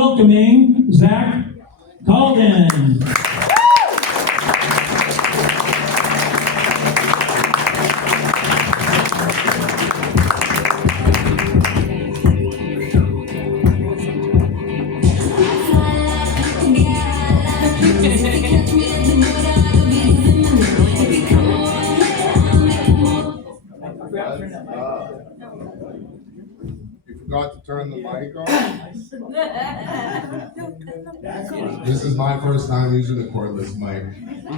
welcoming Zach Calden. You forgot to turn the mic on? This is my first time using the cordless mic.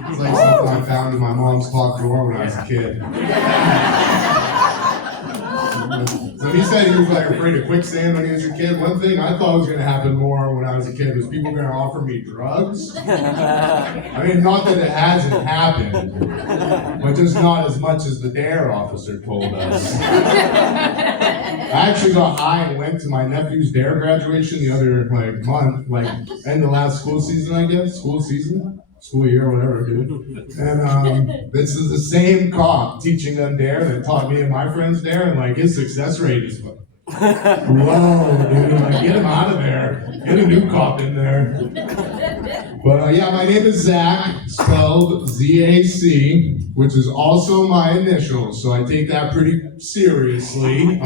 It's like something I found in my mom's clock drawer when I was a kid. So he said he was like afraid of quicksand when he was a kid. One thing I thought was going to happen more when I was a kid was people were going to offer me drugs. I mean, not that it hasn't happened, but just not as much as the DARE officer told us. I actually got high and went to my nephew's DARE graduation the other month, end of last school season, I guess. School year, whatever, dude. And this is the same cop teaching them DARE that taught me and my friends DARE, and his success rate is whoa, dude. Get him out of there. Get a new cop in there. But yeah, my name is Zach, spelled Z-A-C, which is also my initials, so I take that pretty seriously.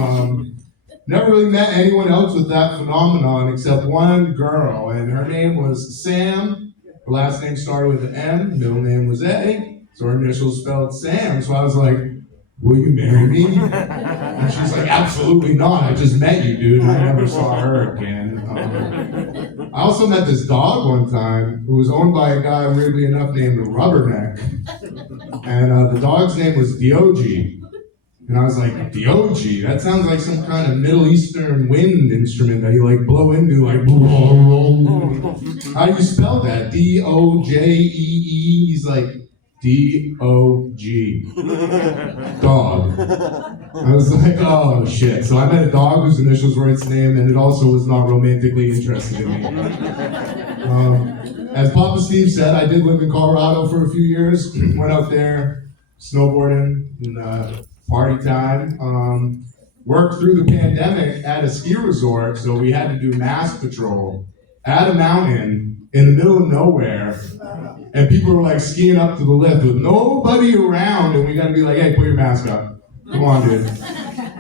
Never really met anyone else with that phenomenon except one girl, and her name was Sam. Her last name started with an M, middle name was A, so her initials spelled Sam. So I was like, will you marry me? And she's like, absolutely not. I just met you, dude. And I never saw her again. I also met this dog one time who was owned by a guy, weirdly enough, named Rubberneck. And the dog's name was Diogi. And I was like, Diogi? That sounds like some kind of Middle Eastern wind instrument that you blow into, How do you spell that? D-O-J-E-E? He's like, D-O-G. Dog. I was like, oh shit. So I met a dog whose initials were its name, and it also was not romantically interested in me. As Papa Steve said, I did live in Colorado for a few years. Went out there snowboarding and party time. Worked through the pandemic at a ski resort, so we had to do mask patrol at a mountain in the middle of nowhere. And people were skiing up to the lift with nobody around, and we got to be like, hey, put your mask up. Come on, dude.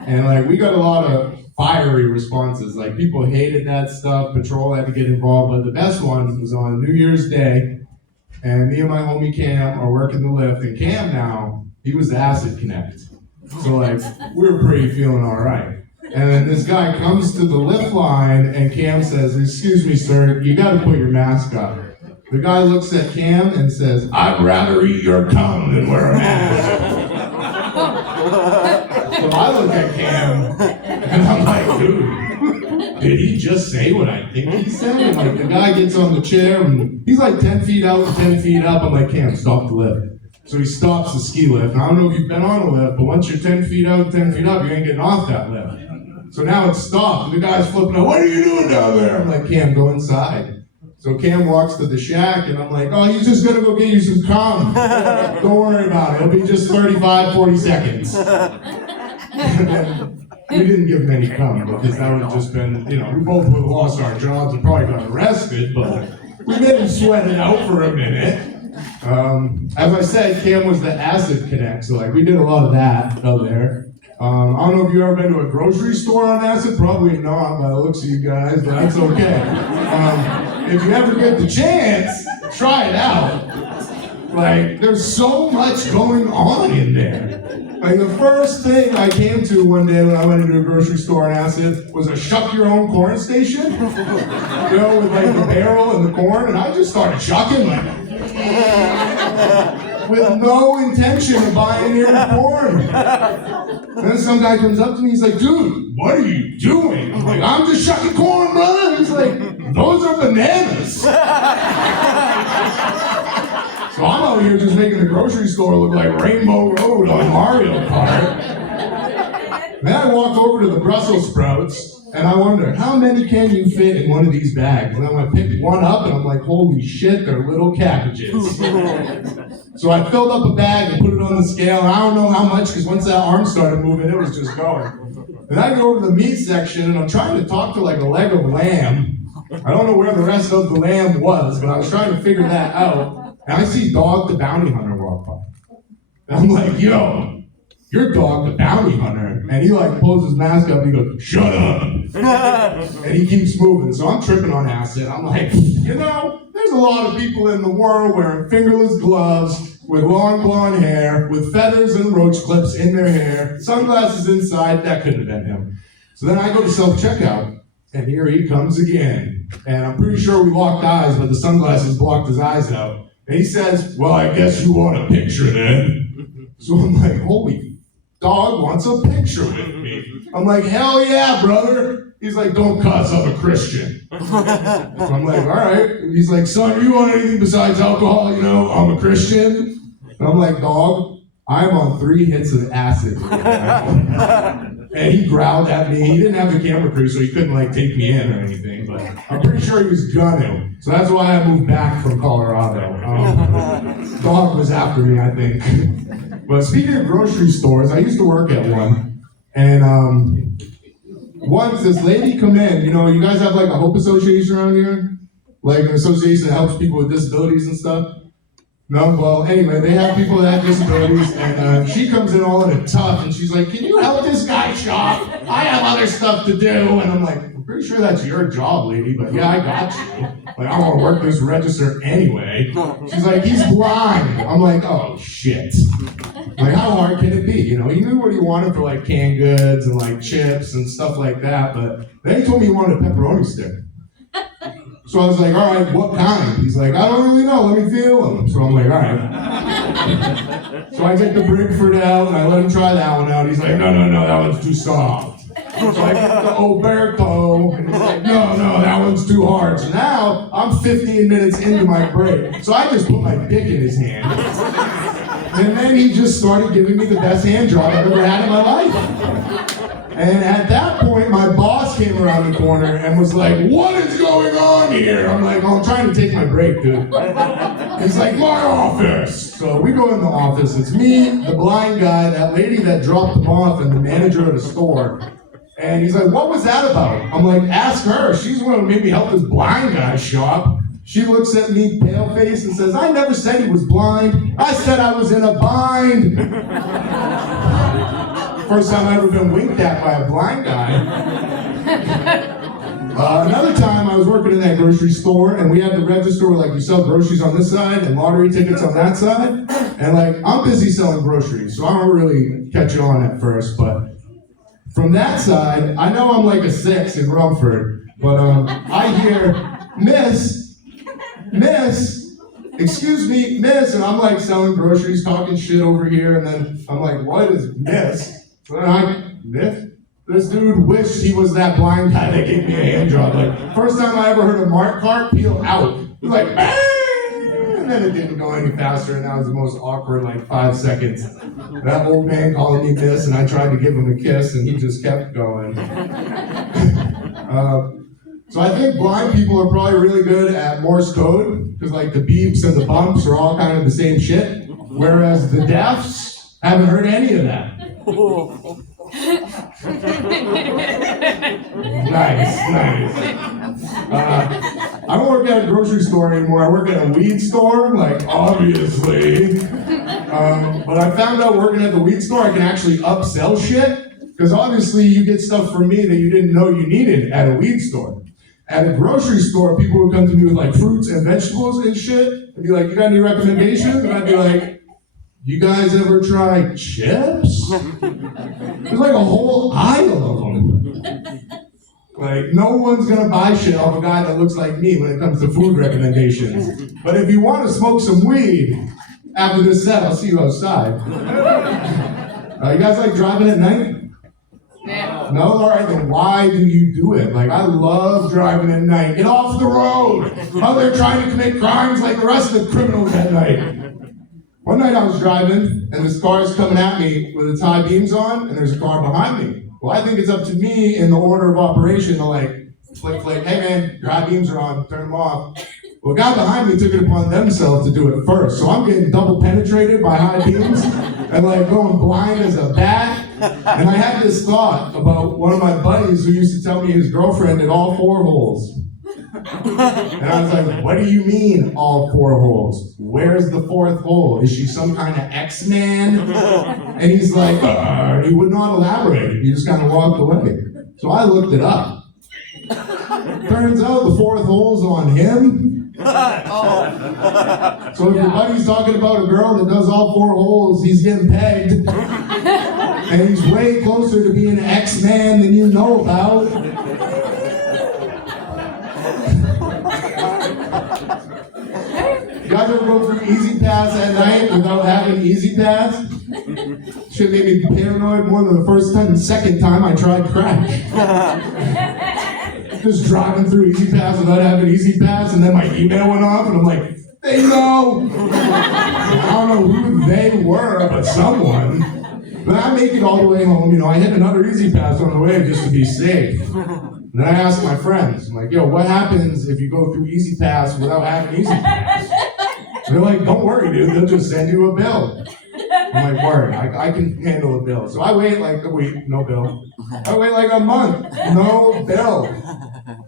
And we got a lot of fiery responses. People hated that stuff. Patrol had to get involved, but the best one was on New Year's Day, and me and my homie Cam are working the lift, and Cam now, he was the Acid Connect. So we were pretty feeling all right. And then this guy comes to the lift line, and Cam says, excuse me, sir, you got to put your mask up. The guy looks at Cam and says, I'd rather eat your cum than wear a mask. So I look at Cam, and I'm like, dude, did he just say what I think he said? And the guy gets on the chair, and he's 10 feet out and 10 feet up. I'm like, Cam, stop the lift. So he stops the ski lift. And I don't know if you've been on a lift, but once you're 10 feet out and 10 feet up, you ain't getting off that lift. So now it's stopped. And the guy's flipping out, what are you doing down there? I'm like, Cam, go inside. So Cam walks to the shack, and I'm like, oh, he's just going to go get you some cum. Don't worry about it. It'll be just 35, 40 seconds. And then we didn't give him any cum because that would have just been, we both would have lost our jobs and probably got arrested, but we made him sweat it out for a minute. As I said, Cam was the Acid Connect, so we did a lot of that out there. I don't know if you've ever been to a grocery store on acid. Probably not by the looks of you guys, but that's okay. If you ever get the chance, try it out. There's so much going on in there. The first thing I came to one day when I went into a grocery store on acid was a shuck your own corn station, with the barrel and the corn, and I just started shucking with no intention of buying any corn. And then some guy comes up to me, he's like, dude, what are you doing? I'm like, I'm just shucking corn, brother. He's like, those are bananas. So I'm out here just making the grocery store look like Rainbow Road on Mario Kart. Then I walk over to the Brussels sprouts, and I wonder, how many can you fit in one of these bags? And then I pick one up, and I'm like, holy shit, they're little cabbages. So I filled up a bag and put it on the scale, and I don't know how much, because once that arm started moving, it was just going. And I go over to the meat section, and I'm trying to talk to a leg of lamb. I don't know where the rest of the lamb was, but I was trying to figure that out. And I see Dog the Bounty Hunter walk by. And I'm like, yo, you're Dog the Bounty Hunter. And he like pulls his mask up and he goes, shut up. And he keeps moving. So I'm tripping on acid. I'm like, you know, there's a lot of people in the world wearing fingerless gloves, with long blonde hair, with feathers and roach clips in their hair, sunglasses inside. That couldn't have been him. So then I go to self-checkout, and here he comes again. And I'm pretty sure we locked eyes, but the sunglasses blocked his eyes out. And he says, well, I guess you want a picture then. So I'm like, holy, Dog wants a picture with me. I'm like, hell yeah, brother. He's like, don't cuss, I'm a Christian. So I'm like, all right. He's like, son, you want anything besides alcohol? You know, I'm a Christian. And I'm like, Dog, I'm on 3 hits of acid. And he growled at me. He didn't have the camera crew, so he couldn't like take me in or anything. But I'm pretty sure he was gonna. So that's why I moved back from Colorado. Dog was after me, I think. But speaking of grocery stores, I used to work at one. And once this lady come in, you know, you guys have like a Hope Association around here? Like an association that helps people with disabilities and stuff? No? Well, anyway, they have people that have disabilities, and she comes in all in a tough, and she's like, can you help this guy shop? I have other stuff to do. And I'm like, I'm pretty sure that's your job, lady, but yeah, I got you. Like, I want to work this register anyway. She's like, he's blind. I'm like, oh, shit. Like, how hard can it be? You know, he knew what he wanted for, like, canned goods and, like, chips and stuff like that, but then he told me he wanted a pepperoni stick. So I was like, all right, what kind? He's like, I don't really know, let me feel them. So I'm like, all right. So I take the Brigford out and I let him try that one out. He's like, no, that one's too soft. So I get the Oberto, and he's like, no, that one's too hard. So now I'm 15 minutes into my break. So I just put my dick in his hand. And then he just started giving me the best hand job I've ever had in my life. And at that point, my boss came around the corner and was like, what is going on here? I'm like, I'm trying to take my break, dude. He's like, my office. So we go in the office. It's me, the blind guy, that lady that dropped him off, and the manager of the store. And he's like, what was that about? I'm like, ask her. She's the one who made me help this blind guy shop. She looks at me, pale face, and says, I never said he was blind. I said I was in a bind. First time I've ever been winked at by a blind guy. Another time I was working in that grocery store, and we had the register where like you sell groceries on this side and lottery tickets on that side. And like I'm busy selling groceries, so I don't really catch on at first. But from that side, I know I'm like a 6 in Rumford, but I hear, Miss, excuse me, miss, and I'm like selling groceries, talking shit over here, and then I'm like, what is miss? And I, miss? This dude wished he was that blind guy that gave me a hand job. Like, first time I ever heard a Mart cart peel out. It was like, bang! And then it didn't go any faster, and that was the most awkward, like, 5 seconds. That old man calling me miss, and I tried to give him a kiss, and he just kept going. So I think blind people are probably really good at Morse code, because like the beeps and the bumps are all kind of the same shit, whereas the deafs haven't heard any of that. Nice. I don't work at a grocery store anymore. I work at a weed store, like obviously. But I found out working at the weed store, I can actually upsell shit, because obviously you get stuff from me that you didn't know you needed at a weed store. At a grocery store, people would come to me with like fruits and vegetables and shit, and be like, you got any recommendations? And I'd be like, you guys ever try chips? There's like a whole aisle of them. Like, no one's gonna buy shit off a guy that looks like me when it comes to food recommendations. But if you want to smoke some weed, after this set, I'll see you outside. You guys like driving at night? Yeah. No? All right, then why do you do it? Like, I love driving at night. Get off the road! How they're trying to commit crimes like the rest of the criminals at night. One night I was driving, and this car is coming at me with its high beams on, and there's a car behind me. Well, I think it's up to me in the order of operation to like, flick, hey man, your high beams are on, turn them off. Well, a guy behind me took it upon themselves to do it first. So I'm getting double penetrated by high beams, and like going blind as a bat. And I had this thought about one of my buddies who used to tell me his girlfriend had all 4 holes. And I was like, what do you mean all 4 holes? Where's the 4th hole? Is she some kind of X-Man? And he's like, he would not elaborate. He just kind of walked away. So I looked it up. Turns out the 4th hole's on him. So if your buddy's talking about a girl that does all 4 holes, he's getting pegged. And he's way closer to being an X-Man than you know about. You guys ever go through Easy Pass at night without having Easy Pass? Shit made me paranoid more than the second time I tried crack. Just driving through Easy Pass without having Easy Pass, and then my email went off, and I'm like, they know! I don't know who they were, but someone. But I make it all the way home, I hit another Easy Pass on the way just to be safe. And then I asked my friends, I'm like, yo, what happens if you go through Easy Pass without having Easy Pass? And they're like, don't worry, dude, they'll just send you a bill. I'm like, word, I can handle a bill. So I wait like a week, no bill. I wait like a month, no bill.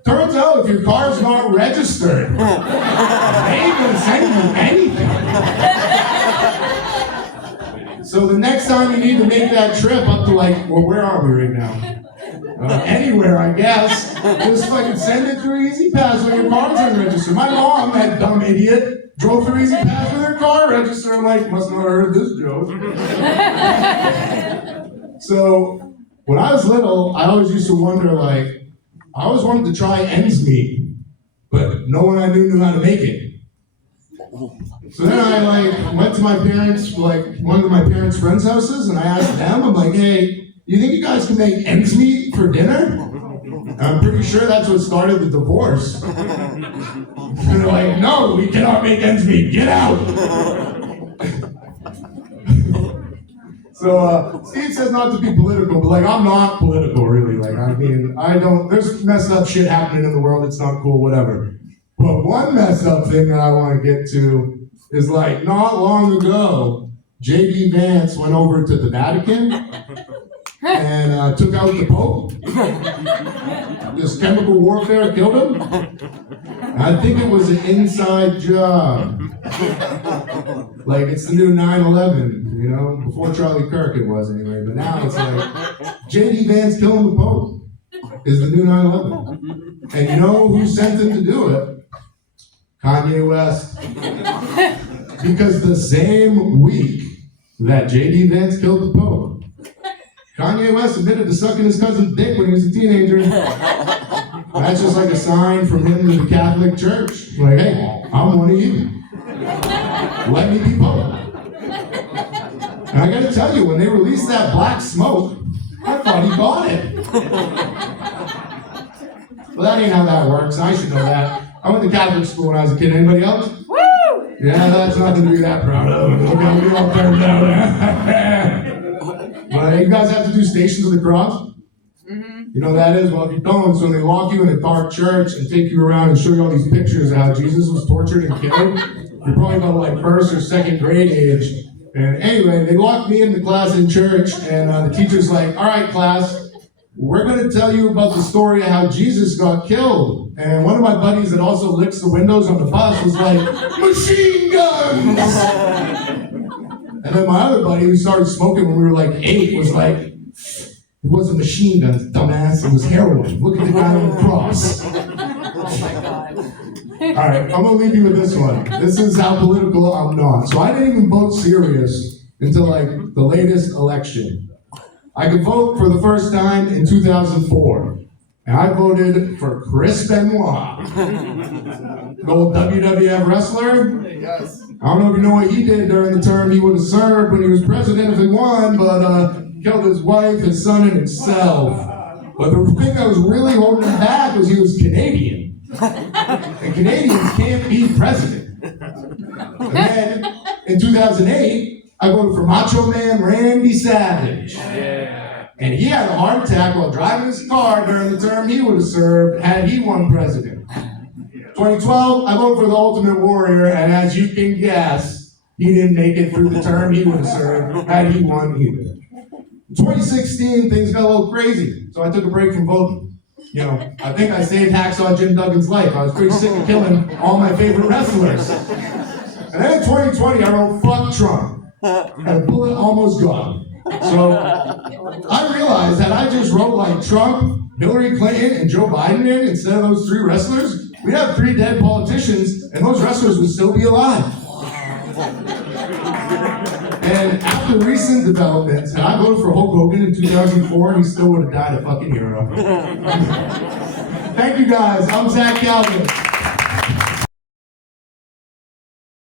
Turns out if your car's not registered, they ain't gonna send you anything. So the next time you need to make that trip up to where are we right now? Anywhere, I guess. Just fucking send it through Easy Pass when your car's unregistered. My mom, that dumb idiot, drove through Easy Pass with her car registered. I'm like, must not have heard this joke. So when I was little, I always used to wonder, I always wanted to try ends meet, but no one I knew how to make it. So then I went to my parents, one of my parents' friends' houses, and I asked them, I'm like, hey, you think you guys can make ends meet for dinner? And I'm pretty sure that's what started the divorce. And they're like, no, we cannot make ends meet, get out! So Steve says not to be political, but I'm not political really. There's messed up shit happening in the world, it's not cool, whatever. But one messed up thing that I want to get to is not long ago, J.D. Vance went over to the Vatican and took out the Pope. This chemical warfare killed him. I think it was an inside job. It's the new 9/11, before Charlie Kirk it was anyway, but now it's J.D. Vance killing the Pope is the new 9/11. And you know who sent him to do it? Kanye West. Because the same week that J.D. Vance killed the Pope, Kanye West admitted to sucking his cousin's dick when he was a teenager. That's just a sign from him to the Catholic Church. Hey, I'm one of you. Let me be Pope. And I gotta tell you, when they released that Black Smoke, I thought he got it. Well, that ain't how that works. I should know that. I went to Catholic school when I was a kid. Anybody else? Woo! Yeah, that's nothing to be that proud of. Look how we all turned out. But you guys have to do Stations of the Cross? Mm-hmm. You know what that is? Well, if you don't, so when they lock you in a dark church and take you around and show you all these pictures of how Jesus was tortured and killed, you're probably about first or second grade age. And anyway, they locked me in the class in church, and the teacher's like, all right, class, we're going to tell you about the story of how Jesus got killed. And one of my buddies that also licks the windows on the bus was like, machine guns! And then my other buddy who started smoking when we were 8 was like, it wasn't machine guns, dumbass, it was heroin. Look at the guy on the cross. Oh my God. All right, I'm going to leave you with this one. This is how political I'm not. So I didn't even vote serious until the latest election. I could vote for the first time in 2004. And I voted for Chris Benoit, the old WWF wrestler. Yes. I don't know if you know what he did during the term he would have served when he was president if he won, but killed his wife, his son, and himself. But the thing that was really holding him back was he was Canadian. And Canadians can't be president. And then, in 2008, I voted for Macho Man Randy Savage. And he had a heart attack while driving his car during the term he would have served had he won president. 2012, I voted for the Ultimate Warrior, and as you can guess, he didn't make it through the term he would have served had he won either. In 2016, things got a little crazy, so I took a break from voting. You know, I think I saved Hacksaw Jim Duggan's life. I was pretty sick of killing all my favorite wrestlers. And then in 2020, I wrote, fuck Trump. And a bullet almost got me. So I realized that I just wrote like Trump, Hillary Clinton, and Joe Biden in instead of those 3 wrestlers. We'd have 3 dead politicians, and those wrestlers would still be alive. And after recent developments, had I voted for Hulk Hogan in 2004, he still would have died a fucking hero. Thank you guys. I'm Zach Calvin.